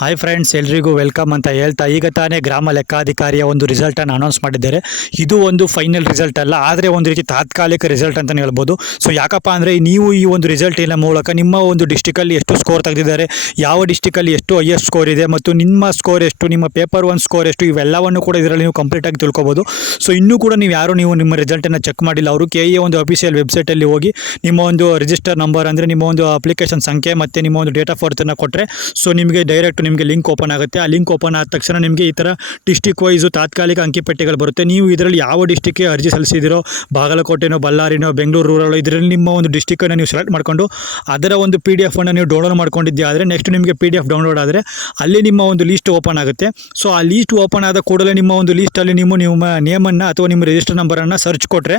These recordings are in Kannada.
ಹಾಯ್ ಫ್ರೆಂಡ್ಸ್ ಎಲ್ರಿಗೂ ವೆಲ್ಕಮ್ ಅಂತ ಹೇಳ್ತಾ ಈಗ ತಾನೇ ಗ್ರಾಮ ಲೆಕ್ಕಾಧಿಕಾರಿಯ ಒಂದು ರಿಸಲ್ಟನ್ನು ಅನೌನ್ಸ್ ಮಾಡಿದ್ದಾರೆ ಇದು ಒಂದು ಫೈನಲ್ ರಿಸಲ್ಟ್ ಅಲ್ಲ ಆದರೆ ಒಂದು ರೀತಿ ತಾತ್ಕಾಲಿಕ ರಿಸಲ್ಟ್ ಅಂತಲೇ ಹೇಳ್ಬೋದು ಸೊ ಯಾಕಪ್ಪ ಅಂದರೆ ನೀವು ಈ ಒಂದು ರಿಸಲ್ಟಿನ ಮೂಲಕ ನಿಮ್ಮ ಒಂದು ಡಿಸ್ಟಿಕಲ್ಲಿ ಎಷ್ಟು ಸ್ಕೋರ್ ತೆಗೆದಿದ್ದಾರೆ ಯಾವ ಡಿಸ್ಟಿಕಲ್ಲಿ ಎಷ್ಟು ಹೈಯೆಸ್ಟ್ ಸ್ಕೋರ್ ಇದೆ ಮತ್ತು ನಿಮ್ಮ ಸ್ಕೋರ್ ಎಷ್ಟು ನಿಮ್ಮ ಪೇಪರ್ ಒನ್ ಸ್ಕೋರ್ ಎಷ್ಟು ಇವೆಲ್ಲವನ್ನು ಕೂಡ ಇದರಲ್ಲಿ ನೀವು ಕಂಪ್ಲೀಟಾಗಿ ತಿಳ್ಕೊಬೋದು ಸೊ ಇನ್ನೂ ಕೂಡ ನೀವು ಯಾರು ನೀವು ನಿಮ್ಮ ರಿಸಲ್ಟನ್ನು ಚೆಕ್ ಮಾಡಿಲ್ಲ ಅವರು ಕೆ ಎ ಒಂದು ಅಫಿಷಿಯಲ್ ವೆಬ್ಸೈಟಲ್ಲಿ ಹೋಗಿ ನಿಮ್ಮ ಒಂದು ರಿಜಿಸ್ಟರ್ ನಂಬರ್ ಅಂದರೆ ನಿಮ್ಮ ಒಂದು ಅಪ್ಲಿಕೇಶನ್ ಸಂಖ್ಯೆ ಮತ್ತು ನಿಮ್ಮ ಒಂದು ಡೇಟ್ ಆಫ್ ಬರ್ತನ್ನು ಕೊಟ್ಟರೆ ಸೊ ನಿಮಗೆ ಡೈರೆಕ್ಟ್ ನಿಮಗೆ ಲಿಂಕ್ ಓಪನ್ ಆಗುತ್ತೆ ಆ ಲಿಂಕ್ ಓಪನ್ ಆದ ತಕ್ಷಣ ನಿಮಗೆ ಈ ಥರ ಡಿಸ್ಟಿಕ್ ವೈಸು ತಾತ್ಕಾಲಿಕ ಅಂಕಿಪಟ್ಟಿಗಳು ಬರುತ್ತೆ ನೀವು ಇದರಲ್ಲಿ ಯಾವ ಡಿಸ್ಟಿಕ್ಗೆ ಅರ್ಜಿ ಸಲ್ಲಿಸಿದಿರೋ ಬಾಗಲಕೋಟೆನೋ ಬಳ್ಳಾರಿನೋ ಬೆಂಗಳೂರು ರೂರಲ್ ಇದರಲ್ಲಿ ನಿಮ್ಮ ಒಂದು ಡಿಸ್ಟಿಕ್ಕನ್ನು ನೀವು ಸೆಲೆಕ್ಟ್ ಮಾಡಿಕೊಂಡು ಅದರ ಒಂದು ಪಿ ಡಿ ಎಫನ್ನು ನೀವು ಡೌನ್ಲೋಡ್ ಮಾಡ್ಕೊಂಡಿದ್ದೆ ಆದರೆ ನೆಕ್ಸ್ಟ್ ನಿಮಗೆ ಪಿ ಡಿ ಎಫ್ ಡೌನ್ಲೋಡ್ ಆದರೆ ಅಲ್ಲಿ ನಿಮ್ಮ ಒಂದು ಲೀಸ್ಟ್ ಓಪನ್ ಆಗುತ್ತೆ ಸೊ ಆ ಲೀಸ್ಟ್ ಓಪನ್ ಆದ ಕೂಡಲೇ ನಿಮ್ಮ ಒಂದು ಲೀಸ್ಟಲ್ಲಿ ನಿಮ್ಮ ನಿಮ್ಮ ನೇಮನ್ನು ಅಥವಾ ನಿಮ್ಮ ರಿಜಿಸ್ಟರ್ ನಂಬರನ್ನು ಸರ್ಚ್ ಕೊಟ್ಟರೆ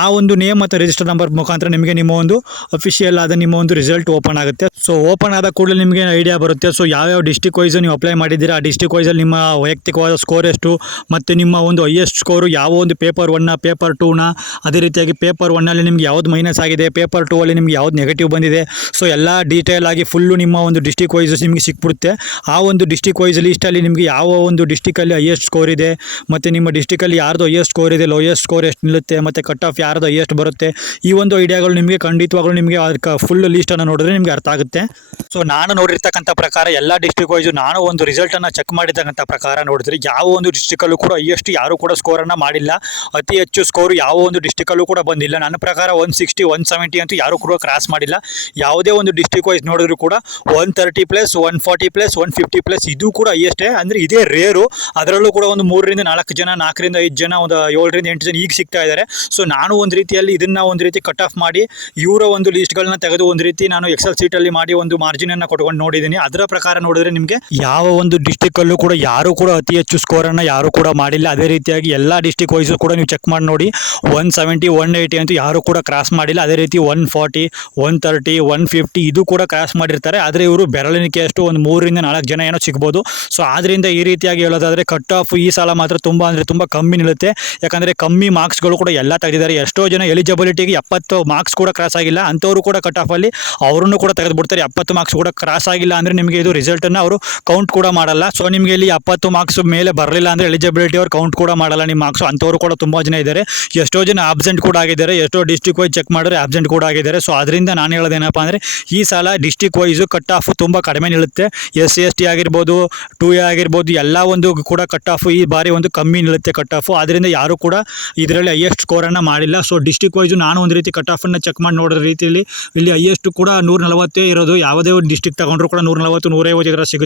ಆ ಒಂದು ನೇಮ್ ಮತ್ತು ರಿಜಿಸ್ಟರ್ ನಂಬರ್ ಮುಖಾಂತರ ನಿಮಗೆ ನಿಮ್ಮ ಒಂದು ಅಫಿಷಿಯಲ್ ಆದ ನಿಮ್ಮ ಒಂದು ರಿಸಲ್ಟ್ ಓಪನ್ ಆಗುತ್ತೆ ಸೊ ಓಪನ್ ಆದ ಕೂಡಲೇ ನಿಮಗೆ ಐಡಿಯಾ ಬರುತ್ತೆ ಸೊ ಯಾವ್ಯಾವ ಡಿಸ್ಟಿಕ್ ಡಿಸ್ಟಿಕ್ ವೈಸು ನೀವು ಅಪ್ಲೈ ಮಾಡಿದ್ದೀರಾ ಆ ಡಿಸ್ಟಿಕ್ ವೈಸಲ್ಲಿ ನಿಮ್ಮ ವೈಯಕ್ತಿಕವಾದ ಸ್ಕೋರ್ ಎಷ್ಟು ಮತ್ತು ನಿಮ್ಮ ಒಂದು ಹೈಯೆಸ್ಟ್ ಸ್ಕೋರು ಯಾವ ಒಂದು ಪೇಪರ್ ಒನ್ನ ಪೇಪರ್ ಟೂನ ಅದೇ ರೀತಿಯಾಗಿ ಪೇಪರ್ ಒನ್ನಲ್ಲಿ ನಿಮ್ಗೆ ಯಾವ್ದು ಮೈನಸ್ ಆಗಿದೆ ಪೇಪರ್ ಟೂ ಅಲ್ಲಿ ನಿಮ್ಗೆ ಯಾವ್ದು ನೆಗೆಟಿವ್ ಬಂದಿದೆ ಸೊ ಎಲ್ಲ ಡೀಟೇಲ್ ಆಗಿ ಫುಲ್ಲು ನಿಮ್ಮ ಒಂದು ಡಿಸ್ಟಿಕ್ ವೈಸಸ್ ನಿಮಗೆ ಸಿಕ್ಬಿಡುತ್ತೆ ಆ ಒಂದು ಡಿಸ್ಟಿಕ್ ವೈಸ್ ಲೀಸ್ಟಲ್ಲಿ ನಿಮಗೆ ಯಾವ ಒಂದು ಡಿಸ್ಟಿಕಲ್ಲಿ ಹೈಯೆಸ್ಟ್ ಸ್ಕೋರ್ ಇದೆ ಮತ್ತು ನಿಮ್ಮ ಡಿಸ್ಟಿಕಲ್ಲಿ ಯಾರ್ದು ಹೈಯೆಸ್ಟ್ ಸ್ಕೋರ್ ಇದೆ ಲೋಯೆಸ್ಟ್ ಸ್ಕೋರ್ ಎಷ್ಟು ನಿಲ್ಲುತ್ತೆ ಮತ್ತು ಕಟ್ ಆಫ್ ಯಾರ್ದು ಹೈಯೆಸ್ಟ್ ಬರುತ್ತೆ ಈ ಒಂದು ಐಡಿಯಾಗಳು ನಿಮಗೆ ಖಂಡಿತವಾಗ್ಲೂ ನಿಮಗೆ ಅದಕ್ಕೆ ಫುಲ್ ಲೀಸ್ಟನ್ನು ನೋಡಿದ್ರೆ ನಿಮಗೆ ಅರ್ಥ ಆಗುತ್ತೆ ಸೊ ನಾನು ನೋಡಿರ್ತಕ್ಕಂಥ ಪ್ರಕಾರ ಎಲ್ಲ ಡಿಸ್ಟಿಕ್ ವೈಸು ನಾನು ಒಂದು ರಿಸಲ್ಟನ್ನು ಚೆಕ್ ಮಾಡಿದಂಥ ಪ್ರಕಾರ ನೋಡಿದ್ರೆ ಯಾವ ಒಂದು ಡಿಸ್ಟಿಕಲ್ಲೂ ಕೂಡ ಹೈಯೆಸ್ಟ್ e ಯಾರೂ ಕೂಡ ಸ್ಕೋರನ್ನು ಮಾಡಿಲ್ಲ ಅತಿ ಹೆಚ್ಚು ಸ್ಕೋರ್ ಯಾವ ಒಂದು ಡಿಸ್ಟಿಕಲ್ಲೂ ಕೂಡ ಬಂದಿಲ್ಲ ನನ್ನ ಪ್ರಕಾರ ಒನ್ ಸಿಕ್ಸ್ಟಿ ಒನ್ ಸೆವೆಂಟಿ ಅಂತೂ ಯಾರೂ ಕೂಡ ಕ್ರಾಸ್ ಮಾಡಿಲ್ಲ ಯಾವುದೇ ಒಂದು ಡಿಸ್ಟಿಕ್ ವೈಸ್ ನೋಡಿದ್ರು ಕೂಡ one thirty plus one forty plus one fifty plus ಇದು ಕೂಡ ಅಯ್ಯಷ್ಟೇ e ಅಂದರೆ ಇದೇ ರೇರು ಅದರಲ್ಲೂ ಕೂಡ ಒಂದು ಮೂರರಿಂದ ನಾಲ್ಕು ಜನ ನಾಲ್ಕರಿಂದ ಐದು ಜನ ಒಂದು ಏಳರಿಂದ ಎಂಟು ಜನ ಈಗ ಸಿಗ್ತಾ ಇದ್ದಾರೆ ಸೊ ನಾನು ಒಂದು ರೀತಿಯಲ್ಲಿ ಇದನ್ನು ಒಂದು ರೀತಿ ಕಟ್ ಆಫ್ ಮಾಡಿ ಇವರ ಒಂದು ಲಿಸ್ಟ್ಗಳನ್ನ ತೆಗೆದು ಒಂದು ರೀತಿ ನಾನು ಎಕ್ಸೆಲ್ ಸೀಟಲ್ಲಿ ಮಾಡಿ ಒಂದು ಮಾರ್ಜಿನನ್ನು ಕೊಟ್ಕೊಂಡು ನೋಡಿದ್ದೀನಿ ಅದರ ಪ್ರಕಾರ ನೋಡಿದ್ರೆ ಯಾವ ಒಂದು ಡಿಸ್ಟಿಕ್ ಅಲ್ಲೂ ಕೂಡ ಯಾರು ಕೂಡ ಅತಿ ಹೆಚ್ಚು ಸ್ಕೋರ್ ಅನ್ನ ಯಾರು ಕೂಡ ಮಾಡಿಲ್ಲ ಅದೇ ರೀತಿಯಾಗಿ ಎಲ್ಲ ಡಿಸ್ಟಿಕ್ ವೈಸು ಕೂಡ ನೀವು ಚೆಕ್ ಮಾಡಿ ನೋಡಿ ಒನ್ ಸೆವೆಂಟಿ ಒನ್ ಏಯ್ಟಿ ಅಂತೂ ಯಾರು ಕೂಡ ಕ್ರಾಸ್ ಮಾಡಿಲ್ಲ ಅದೇ ರೀತಿ one forty one thirty one fifty ಇದು ಕೂಡ ಕ್ರಾಸ್ ಮಾಡಿರ್ತಾರೆ ಆದರೆ ಇವರು ಅಷ್ಟು ಒಂದು ಮೂರರಿಂದ ನಾಲ್ಕು ಜನ ಏನೋ ಸಿಗ್ಬೋದು ಸೊ ಆದ್ರಿಂದ ಈ ರೀತಿಯಾಗಿ ಹೇಳೋದಾದರೆ ಕಟ್ ಆಫ್ ಈ ಸಾಲ ಮಾತ್ರ ತುಂಬ ಅಂದರೆ ತುಂಬ ಕಮ್ಮಿ ನಿಲ್ಲುತ್ತೆ ಯಾಕಂದರೆ ಕಮ್ಮಿ ಮಾರ್ಕ್ಸ್ಗಳು ಕೂಡ ಎಲ್ಲ ತೆಗೆದಿದ್ದಾರೆ ಎಷ್ಟೋ ಜನ ಎಲಿಜಿಬಿಲಿಟಿಗೆ ಎಪ್ಪತ್ತು ಮಾರ್ಕ್ಸ್ ಕೂಡ ಕ್ರಾಸ್ ಆಗಿಲ್ಲ ಅಂಥವರು ಕೂಡ ಕಟ್ ಆಫಲ್ಲಿ ಅವರನ್ನು ಕೂಡ ತೆಗೆದುಬಿಡ್ತಾರೆ ಎಪ್ಪತ್ತು ಮಾರ್ಕ್ಸ್ ಕೂಡ ಕ್ರಾಸ್ ಆಗಿಲ್ಲ ಅಂದರೆ ನಿಮಗೆ ಇದು ರಿಸಲ್ಟನ್ನು ಅವರು ಅವರು ಕೌಂಟ್ ಕೂಡ ಮಾಡಲ್ಲ ಸೊ ನಿಮಗೆ ಇಲ್ಲಿ ಎಪ್ಪತ್ತು ಮಾರ್ಕ್ಸ್ ಮೇಲೆ ಬರಲಿಲ್ಲ ಅಂದರೆ ಎಲಿಜಿಬಿಲಿಟಿ ಅವರು ಕೌಂಟ್ ಕೂಡ ಮಾಡಲ್ಲ ನಿಮ್ಮ ಮಾರ್ಕ್ಸ್ ಅಂಥವರು ಕೂಡ ತುಂಬ ಜನ ಇದ್ದಾರೆ ಎಷ್ಟೋ ಜನ ಆಬ್ಸೆಂಟ್ ಕೂಡ ಆಗಿದ್ದಾರೆ ಎಷ್ಟೋ ಡಿಸ್ಟಿಕ್ ವೈಸ್ ಚೆಕ್ ಮಾಡಿದ್ರೆ ಆಬ್ಸೆಂಟ್ ಕೂಡ ಆಗಿದ್ದಾರೆ ಸೊ ಅದರಿಂದ ನಾನು ಹೇಳೋದೇನಪ್ಪ ಅಂದರೆ ಈ ಸಲ ಡಿಸ್ಟಿಕ್ ವೈಸು ಕಟ್ ಆಫ್ ತುಂಬ ಕಡಿಮೆ ನಿಲ್ಲುತ್ತೆ ಎಸ್ ಸಿ ಎಸ್ ಟಿ ಆಗಿರ್ಬೋದು ಟು ಎ ಆಗಿರ್ಬೋದು ಎಲ್ಲ ಒಂದು ಕೂಡ ಕಟ್ ಆಫ್ ಈ ಬಾರಿ ಒಂದು ಕಮ್ಮಿ ನಿಲ್ಲುತ್ತೆ ಕಟ್ ಆಫ್ ಆದ್ದರಿಂದ ಯಾರೂ ಕೂಡ ಇದರಲ್ಲಿ ಹೈಯೆಸ್ಟ್ ಸ್ಕೋರನ್ನು ಮಾಡಿಲ್ಲ ಸೊ ಡಿಸ್ಟಿಕ್ ವೈಸು ನಾನು ಒಂದು ರೀತಿ ಕಟ್ ಆಫನ್ನು ಚೆಕ್ ಮಾಡಿ ನೋಡೋ ರೀತಿಯಲ್ಲಿ ಇಲ್ಲಿ ಹೈಯೆಸ್ಟ್ ಕೂಡ ನೂರ ನಲವತ್ತೇ ಇರೋದು ಯಾವುದೇ ಡಿಸ್ಟಿಕ್ ತಗೊಂಡ್ರು ಕೂಡ ನೂರ ನಲವತ್ತು ನೂರೈವತ್ತು ಇದರ ಸಿಗುತ್ತೆ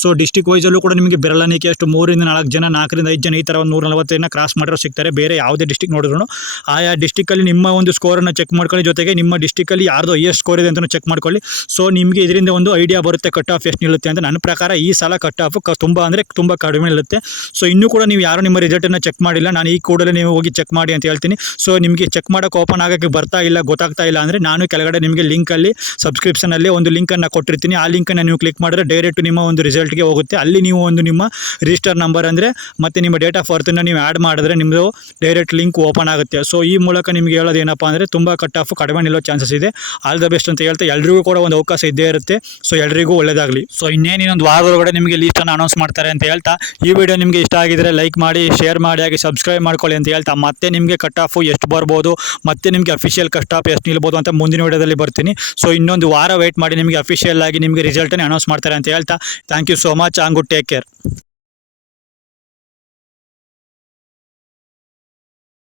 ಸೊ ಡಿಸ್ಟಿಕ್ ವೈಸಲ್ಲೂ ಕೂಡ ನಿಮಗೆ ಬೆರಳನಿಕೆ ಅಷ್ಟು ಮೂರಿಂದ ನಾಲ್ಕು ಜನ ನಾಲ್ಕರಿಂದ ಐದು ಜನ ಈ ಥರ ಒಂದು ನೂರ ನಲವತ್ತರಿಂದ ಕ್ರಾಸ್ ಮಾಡಿರೋ ಸಿಗ್ತಾರೆ ಬೇರೆ ಯಾವುದೇ ಡಿಸ್ಟಿಕ್ ನೋಡಿದ್ರು ಆಯಾ ಡಿಸ್ಟಿಕಲ್ಲಿ ನಿಮ್ಮ ಒಂದು ಸ್ಕೋರನ್ನು ಚೆಕ್ ಮಾಡ್ಕೊಳ್ಳಿ ಜೊತೆಗೆ ನಿಮ್ಮ ಡಿಸ್ಟಿಕಲ್ಲಿ ಯಾರ್ದು ಹೈಯೆಸ್ಟ್ ಸ್ಕೋರ್ ಇದೆ ಅಂತ ಚೆಕ್ ಮಾಡ್ಕೊಳ್ಳಿ ಸೊ ನಿಮಗೆ ಇದರಿಂದ ಒಂದು ಐಡಿಯಾ ಬರುತ್ತೆ ಕಟ್ ಆಫ್ ಎಷ್ಟು ನಿಲ್ಲುತ್ತೆ ಅಂತ ನನ್ನ ಪ್ರಕಾರ ಈ ಸಲ ಕಟ್ ಆಫ್ ತುಂಬ ಅಂದರೆ ತುಂಬ ಕಡಿಮೆ ಇರುತ್ತೆ ಸೊ ಇನ್ನೂ ಕೂಡ ನೀವು ಯಾರು ನಿಮ್ಮ ರಿಸಲ್ಟನ್ನು ಚೆಕ್ ಮಾಡಿಲ್ಲ ನಾನು ಈ ಕೂಡಲೇ ನೀವು ಹೋಗಿ ಚೆಕ್ ಮಾಡಿ ಅಂತ ಹೇಳ್ತೀನಿ ಸೊ ನಿಮಗೆ ಚೆಕ್ ಮಾಡೋಕೆ ಓಪನ್ ಆಗೋಕ್ಕೆ ಬರ್ತಾ ಇಲ್ಲ ಗೊತ್ತಾಗ್ತಾ ಇಲ್ಲ ಅಂದರೆ ನಾನು ಕೆಳಗಡೆ ನಿಮಗೆ ಲಿಂಕಲ್ಲಿ ಸಬ್ಸ್ಕ್ರಿಪ್ಷನಲ್ಲಿ ಒಂದು ಲಿಂಕನ್ನು ಕೊಟ್ಟಿರ್ತೀನಿ ಆ ಲಿಂಕನ್ನು ನೀವು ಕ್ಲಿಕ್ ಮಾಡಿದ್ರೆ ಡೈರೆಕ್ಟ್ ನಿಮ್ಮ ನಿಮ್ಮ ಒಂದು ರಿಸಲ್ಟ್ಗೆ ಹೋಗುತ್ತೆ ಅಲ್ಲಿ ನೀವು ಒಂದು ನಿಮ್ಮ ರಿಜಿಸ್ಟರ್ ನಂಬರ್ ಅಂದರೆ ಮತ್ತು ನಿಮ್ಮ ಡೇಟ್ ಆಫ್ ಬರ್ತನ್ನು ನೀವು ಆ್ಯಡ್ ಮಾಡಿದ್ರೆ ನಿಮ್ಮದು ಡೈರೆಕ್ಟ್ ಲಿಂಕ್ ಓಪನ್ ಆಗುತ್ತೆ ಸೊ ಈ ಮೂಲಕ ನಿಮಗೆ ಹೇಳೋದೇನಪ್ಪ ಅಂದರೆ ತುಂಬ ಕಟ್ ಆಫ್ ಕಡಿಮೆ ನಿಲ್ಲೋ ಚಾನ್ಸಸ್ ಇದೆ ಆಲ್ ದ ಬೆಸ್ಟ್ ಅಂತ ಹೇಳ್ತಾ ಎಲ್ರಿಗೂ ಕೂಡ ಒಂದು ಅವಕಾಶ ಇದ್ದೇ ಇರುತ್ತೆ ಸೊ ಎಲ್ರಿಗೂ ಒಳ್ಳೇದಾಗಲಿ ಸೊ ಇನ್ನೇನು ಇನ್ನೊಂದು ವಾರದೊಳಗಡೆ ನಿಮಗೆ ಲೀಸ್ಟನ್ನು ಅನೌನ್ಸ್ ಮಾಡ್ತಾರೆ ಅಂತ ಹೇಳ್ತಾ ಈ ವಿಡಿಯೋ ನಿಮಗೆ ಇಷ್ಟ ಆಗಿದ್ರೆ ಲೈಕ್ ಮಾಡಿ ಶೇರ್ ಮಾಡಿ ಆಗಿ ಸಬ್ಸ್ಕ್ರೈಬ್ ಮಾಡ್ಕೊಳ್ಳಿ ಅಂತ ಹೇಳ್ತಾ ಮತ್ತೆ ನಿಮಗೆ ಕಟ್ ಆಫ್ ಎಷ್ಟು ಬರ್ಬೋದು ಮತ್ತೆ ನಿಮಗೆ ಅಫಿಷಿಯಲ್ ಕಟ್ ಆಫ್ ಎಷ್ಟು ನಿಲ್ಬೋದು ಅಂತ ಮುಂದಿನ ವಿಡಿಯೋದಲ್ಲಿ ಬರ್ತೀನಿ ಸೊ ಇನ್ನೊಂದು ವಾರ ವೇಟ್ ಮಾಡಿ ನಿಮಗೆ ಅಫಿಷಿಯಲ್ ಆಗಿ ನಿಮಗೆ ಅನ್ನು ಅನೌನ್ಸ್ ಮಾಡ್ತಾರೆ ಅಂತ ಹೇಳ್ತಾ Thank you so much and good take care.